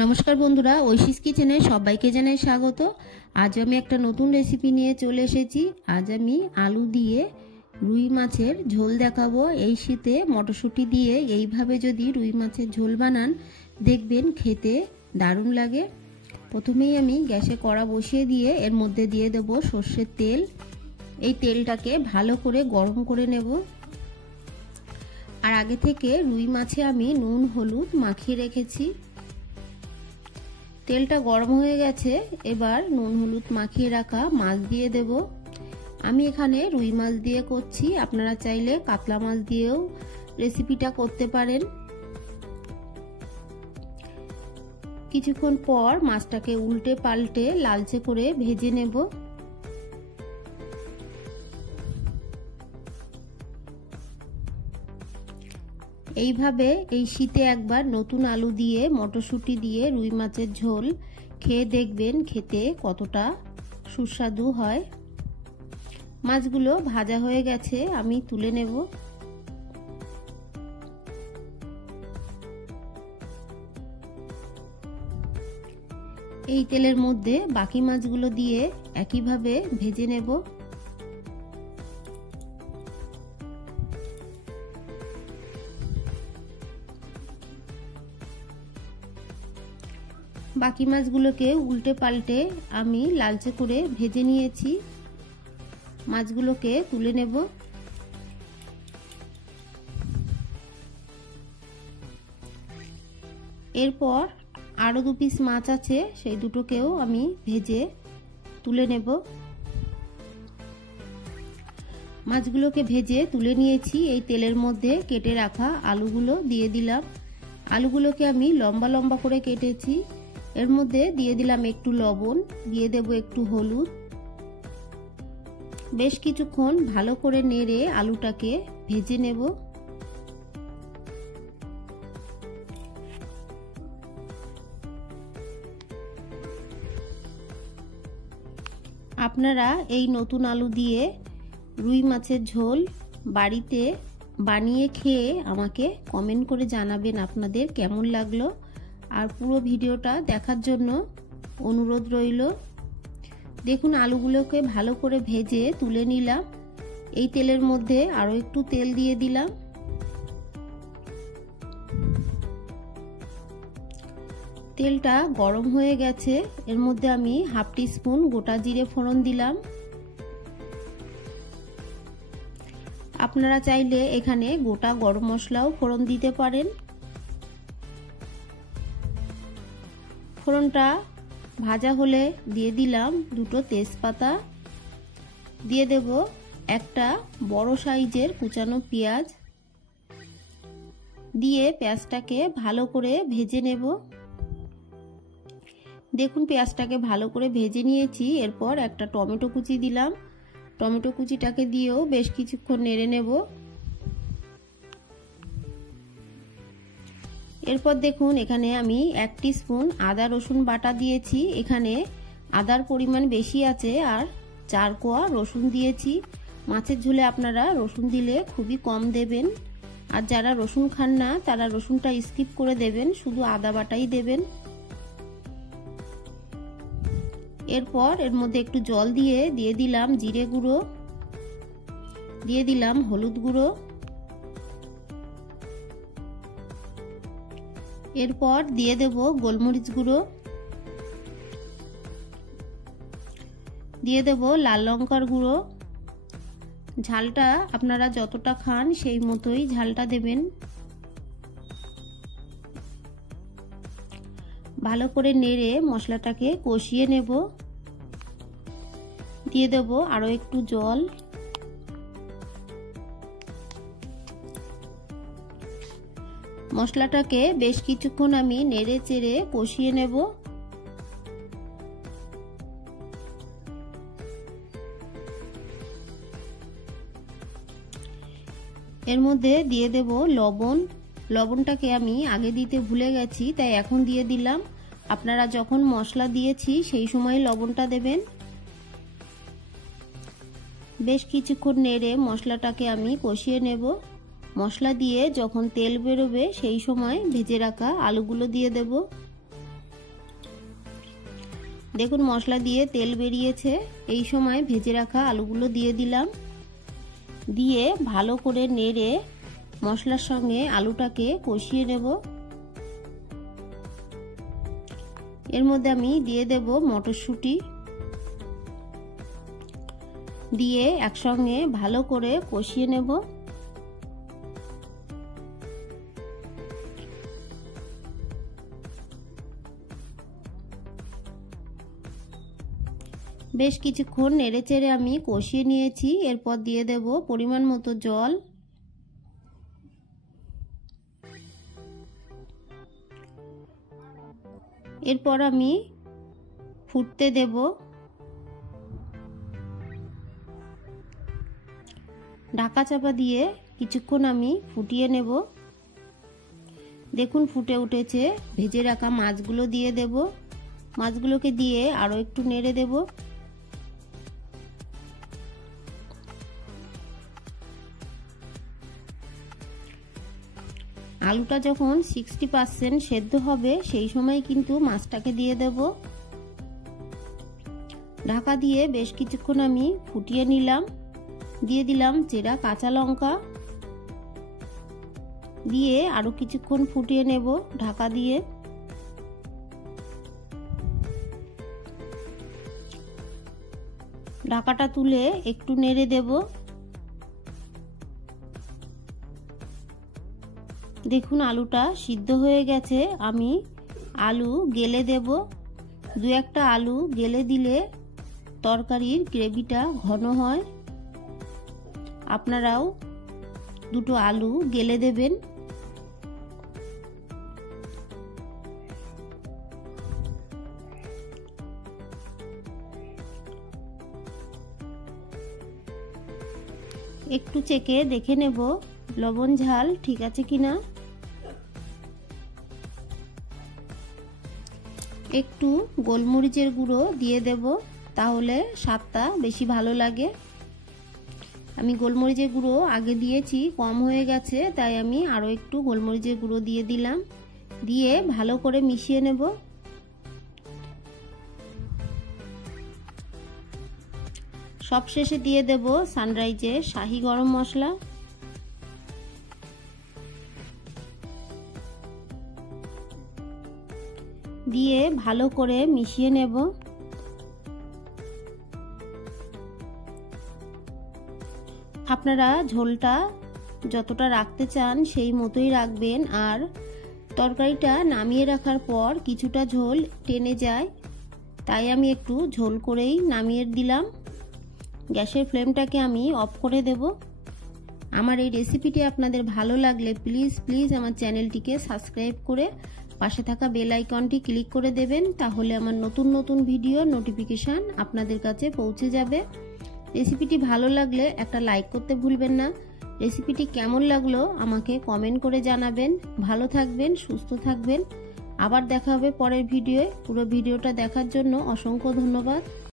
নমস্কার বন্ধুরা, ঐশীস কিচেনে সবাইকে জানাই স্বাগত। আজ আমি একটা নতুন রেসিপি নিয়ে চলে এসেছি। আজ আমি আলু দিয়ে রুই মাছের ঝোল দেখাবো। এই শীতে মটরশুঁটি দিয়ে এইভাবে যদি রুই মাছের ঝোল বানান দেখবেন খেতে দারুণ লাগে। প্রথমেই আমি গ্যাসে কড়া বসিয়ে দিয়ে এর মধ্যে দিয়ে দেব সর্ষের তেল। এই তেলটাকে ভালো করে গরম করে নেব। আর আগে থেকে রুই মাছে আমি নুন হলুদ মাখিয়ে রেখেছি। তেলটা গরম হয়ে গেছে, এবার নুন হলুদ মাখিয়ে রাখা মাছ দিয়ে দেব। আমি এখানে রুই মাছ দিয়ে করছি, আপনারা চাইলে কাতলা মাছ দিয়েও রেসিপিটা করতে পারেন। কিছুক্ষণ পর মাছটাকে উল্টে পাল্টে লালচে করে ভেজে নেব। এইভাবে এই শীতে একবার নতুন আলু দিয়ে মটরশুঁটি দিয়ে রুই মাছের ঝোল খেয়ে দেখবেন খেতে কতটা সুস্বাদু হয়। মাছগুলো ভাজা হয়ে গেছে, আমি তুলে নেব। এই তেলের মধ্যে বাকি মাছগুলো দিয়ে একইভাবে ভেজে নেব। বাকি মাছগুলোকে উল্টে পাল্টে আমি লালচে করে ভেজে নিয়েছি। মাছগুলোকে তুলে নেব। এরপর আরো দু পিস মাছ আছে, সেই দুটোকেও আমি ভেজে তুলে নেব। মাছগুলোকে ভেজে তুলে নিয়েছি। এই তেলের মধ্যে কেটে রাখা আলুগুলো দিয়ে দিলাম। আলুগুলোকে আমি লম্বা লম্বা করে কেটেছি। এর মধ্যে দিয়ে দিলাম একটু লবণ, দিয়ে দেব একটু হলুদ। বেশ কিছুক্ষণ ভালো করে নেড়ে আলুটাকে ভেজে নেব। আপনারা এই নতুন আলু দিয়ে রুই মাছের ঝোল বাড়িতে বানিয়ে খেয়ে আমাকে কমেন্ট করে জানাবেন আপনাদের কেমন লাগলো। আর পুরো ভিডিওটা দেখার জন্য অনুরোধ রইল। দেখুন আলুগুলোকে ভালো করে ভেজে তুলে নিলাম। এই তেলের মধ্যে আরো একটু তেল দিয়ে দিলাম। তেলটা গরম হয়ে গেছে, এর মধ্যে আমি হাফ টিস্পুন গোটা জিরে ফোড়ন দিলাম। আপনারা চাইলে এখানে গোটা গরম মশলাও ফোড়ন দিতে পারেন। ফোড়নটা ভাজা হলে দিয়ে দিলাম দুটো তেজপাতা, দিয়ে দেব একটা বড় সাইজের কুচানো পেঁয়াজ, দিয়ে পেঁয়াজটাকে ভালো করে ভেজে নেব। দেখুন পেঁয়াজটাকে ভালো করে ভেজে নিয়েছি। এরপর একটা টমেটো কুচি দিলাম। টমেটো কুচিটাকে দিয়েও বেশ কিছুক্ষণ নেড়ে নেব। এরপর দেখুন এখানে আমি 1 টিস্পুন আদা রসুন বাটা দিয়েছি। এখানে আদার পরিমাণ বেশি আছে আর 4 কোয়া রসুন দিয়েছি। মাছের ঝোলে আপনারা রসুন দিলে খুবই কম দেবেন, আর যারা রসুন খান না তারা রসুনটা স্কিপ করে দেবেন, শুধু আদা বাটাই দেবেন। এরপর এর মধ্যে একটু জল দিয়ে দিলাম জিরে গুঁড়ো, দিয়ে দিলাম হলুদ গুঁড়ো। এরপর দিয়ে দেব গোলমরিচ গুঁড়ো, দিয়ে দেব লাল লঙ্কার গুঁড়ো। ঝালটা আপনারা যতটা খান সেই মতোই ঝালটা দেবেন। ভালো করে নেড়ে মশলাটাকে কষিয়ে নেব। দিয়ে দেব আরো একটু জল। মশলাটাকে বেশ কিছুক্ষণ আমি নেড়ে চেড়ে কষিয়ে নেব। এর মধ্যে দিয়ে দেব লবণ। লবণটাকে আমি আগে দিতে ভুলে গেছি, তাই এখন দিয়ে দিলাম। আপনারা যখন মশলা দিয়েছি সেই সময় লবণটা দেবেন। বেশ কিছুক্ষণ নেড়ে মশলাটাকে আমি কষিয়ে নেব। মশলা দিয়ে যখন তেল বেরোবে সেই সময় ভেজে রাখা আলুগুলো দিয়ে দেব। দেখুন মশলা দিয়ে তেল বেরিয়েছে। এই সময় ভেজে রাখা আলুগুলো দিয়ে দিলাম, দিয়ে ভালো করে নেড়ে মশলার সঙ্গে আলুটাকে কষিয়ে নেব। এর মধ্যে আমি দিয়ে দেব মটরশুঁটি, দিয়ে একসঙ্গে ভালো করে কষিয়ে নেব। বেশ কিছুক্ষণ নেড়েচেড়ে আমি কষিয়ে নিয়েছি। এরপর দিয়ে দেব পরিমাণ মতো জল। এরপর আমি ফুটতে দেব। ঢাকা চাপা দিয়ে কিছুক্ষণ আমি ফুটিয়ে নেব। দেখুন ফুটে উঠেছে। ভেজে রাখা মাছগুলো দিয়ে দেব। মাছগুলোকে দিয়ে আরও একটু নেড়ে দেব। আলুটা যখন 60% সেদ্ধ হবে সেই সময় কিন্তু মাছটাকে দিয়ে দেব। ঢাকা দিয়ে বেশ কিছুক্ষণ আমি ফুটিয়ে নিলাম। দিয়ে দিলাম চেরা কাঁচা লঙ্কা, দিয়ে আরো কিছুক্ষণ ফুটিয়ে নেব ঢাকা দিয়ে। ঢাকাটা তুলে একটু নেড়ে দেব। দেখুন আলুটা সিদ্ধ হয়ে গেছে। আমি আলু গেলে দেব। দু একটা আলু গেলে দিলে তরকারির গ্রেভিটা ঘন হয়। আপনারাও দুটো আলু গেলে দেবেন। একটু চেখে দেখে নেব লবণ ঝাল ঠিক আছে কিনা। একটু গোলমরিচের গুঁড়ো দিয়ে দেব, তাহলে স্বাদটা বেশি ভালো লাগে। আমি গোলমরিচের গুঁড়ো আগে দিয়েছি, কম হয়ে গেছে, তাই আমি আরও একটু গোলমরিচের গুঁড়ো দিয়ে দিলাম। দিয়ে ভালো করে মিশিয়ে নেব। সবশেষে দিয়ে দেব সানরাইজের শাহি গরম মশলা। দিয়ে ভালো করে মিশিয়ে নেব। আপনারা ঝোলটা যতটা রাখতে চান সেই মতোই রাখবেন। আর তরকারিটা নামিয়ে রাখার পর কিছুটা ঝোল টেনে যায়, তাই আমি একটু ঝোল করেই নামিয়ে দিলাম। গ্যাসের ফ্লেমটাকে আমি অফ করে দেব। আমার এই রেসিপিটি আপনাদের ভালো লাগলে প্লিজ আমার চ্যানেলটিকে সাবস্ক্রাইব করে পাশে থাকা বেল আইকনটি ক্লিক করে দেবেন, তাহলে আমার নতুন ভিডিও নোটিফিকেশান আপনাদের কাছে পৌঁছে যাবে। রেসিপিটি ভালো লাগলে একটা লাইক করতে ভুলবেন না। রেসিপিটি কেমন লাগলো আমাকে কমেন্ট করে জানাবেন। ভালো থাকবেন, সুস্থ থাকবেন। আবার দেখা হবে পরের ভিডিওয়ে। পুরো ভিডিওটা দেখার জন্য অসংখ্য ধন্যবাদ।